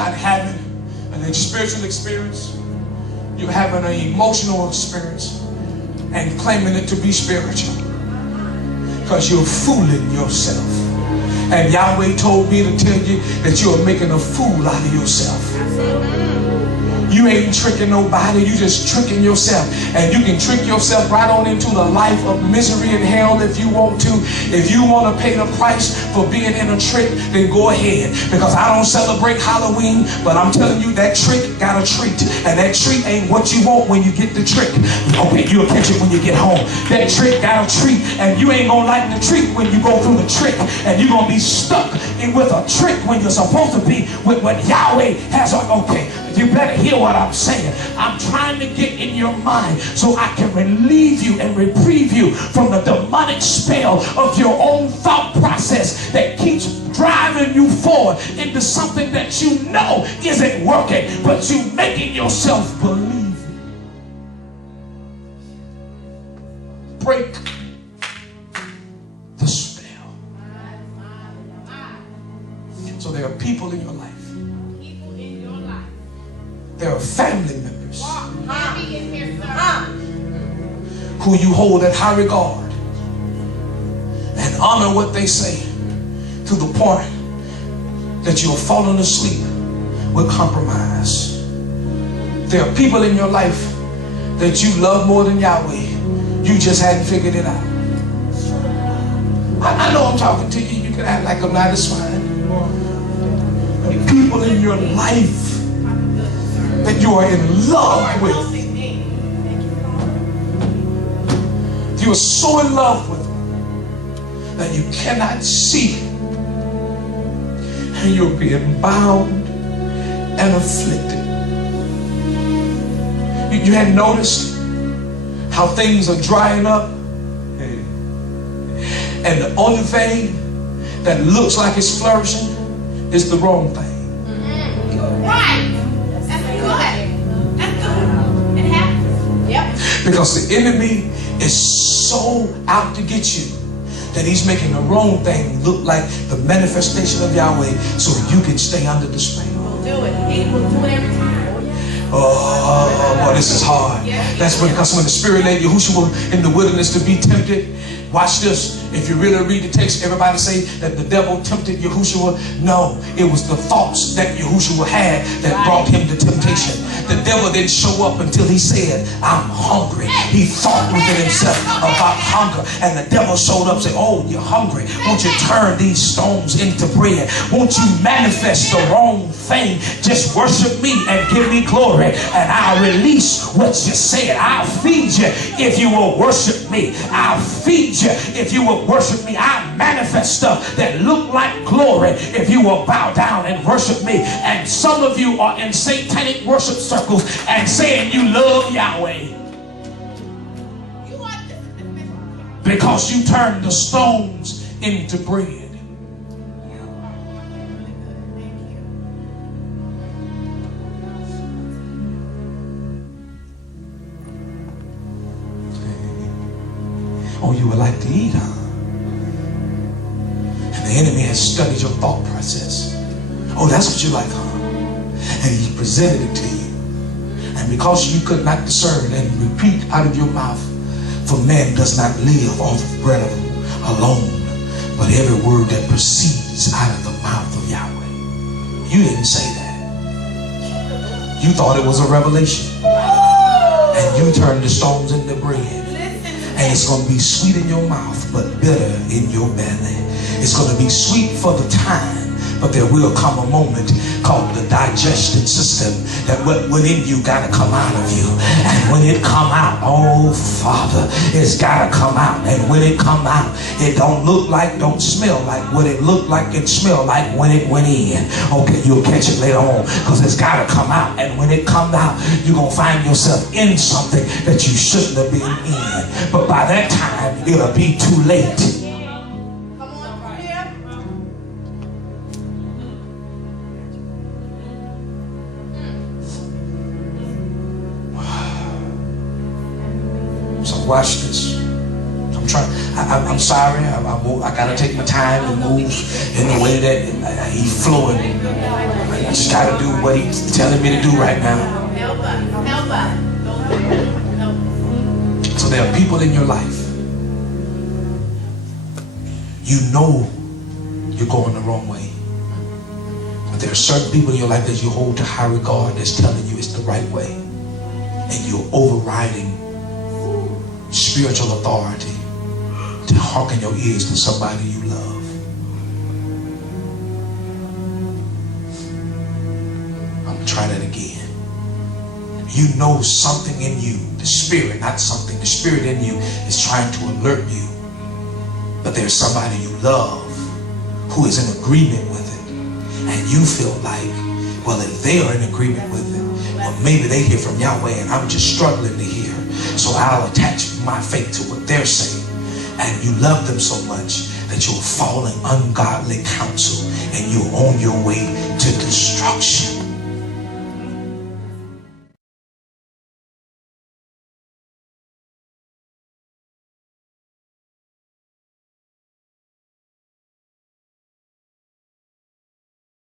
not having an spiritual experience. You're having an emotional experience and claiming it to be spiritual. Because you're fooling yourself. And Yahweh told me to tell you that you're making a fool out of yourself. You ain't tricking nobody, you just tricking yourself. And you can trick yourself right on into the life of misery and hell if you want to. If you want to pay the price for being in a trick, then go ahead. Because I don't celebrate Halloween, but I'm telling you that trick got a treat. And that treat ain't what you want when you get the trick. Okay, you'll catch it when you get home. That trick got a treat, and you ain't gonna like the treat when you go through the trick. And you're gonna be stuck with a trick when you're supposed to be with what Yahweh has on. Okay, you better hear what I'm saying. I'm trying to get in your mind so I can relieve you and reprieve you from the demonic spell of your own thought process that keeps driving you forward into something that you know isn't working, but you making yourself believe it. Break the spell. So there are people in your life. There are family members who you hold at high regard and honor what they say to the point that you're falling asleep with compromise. There are people in your life that you love more than Yahweh. You just hadn't figured it out. I know I'm talking to you. You can act like I'm not as fine. There are people in your life that you are in love with. You are so in love with them that you cannot see. And you're being bound and afflicted. You hadn't noticed how things are drying up, and the only thing that looks like it's flourishing is the wrong thing. Right. Because the enemy is so out to get you that he's making the wrong thing look like the manifestation of Yahweh so you can stay under the spell. He'll do it. He will do it every time. Oh, boy, this is hard. That's because when the Spirit led Yahushua in the wilderness to be tempted, watch this. If you really read the text, everybody say that the devil tempted Yahushua. No, it was the thoughts that Yahushua had that brought him to temptation. The devil didn't show up until he said, I'm hungry. He thought within himself about hunger. And the devil showed up and said, oh, you're hungry. Won't you turn these stones into bread? Won't you manifest the wrong thing? Just worship me and give me glory. And I'll release what you said. I'll feed you if you will worship me. I'll feed you if you will worship me. I manifest stuff that look like glory if you will bow down and worship me. And some of you are in satanic worship circles and saying you love Yahweh because you turned the stones into bread. Oh, you would like to eat, huh? And the enemy has studied your thought process. Oh, that's what you like, huh? And he presented it to you. And because you could not discern and repeat out of your mouth, for man does not live on bread alone, but every word that proceeds out of the mouth of Yahweh. You didn't say that. You thought it was a revelation. And you turned the stones into bread. And it's going to be sweet in your mouth, but bitter in your belly. It's going to be sweet for the time, but there will come a moment called the digestion system that what within you got to come out of you. And when it come out, oh Father, it's got to come out. And when it come out, it don't look like, don't smell like what it looked like and smell like when it went in. Okay, you'll catch it later on because it's got to come out. And when it comes out, you're going to find yourself in something that you shouldn't have been in. But by that time, it'll be too late. Watch this. I'm I'm sorry. I gotta take my time and move in the way that he's flowing. I just gotta do what he's telling me to do right now. Help us. Help us. So there are people in your life, you know you're going the wrong way. But there are certain people in your life that you hold to high regard that's telling you it's the right way. And you're overriding spiritual authority to hearken your ears to somebody you love. I'm gonna try that again. You know something in you, the spirit, not something, the spirit in you is trying to alert you. But there's somebody you love who is in agreement with it. And you feel like, well, if they are in agreement with it, well, maybe they hear from Yahweh and I'm just struggling to hear. So I'll attach my faith to what they're saying. And you love them so much that you'll fall in ungodly counsel and you're on your way to destruction.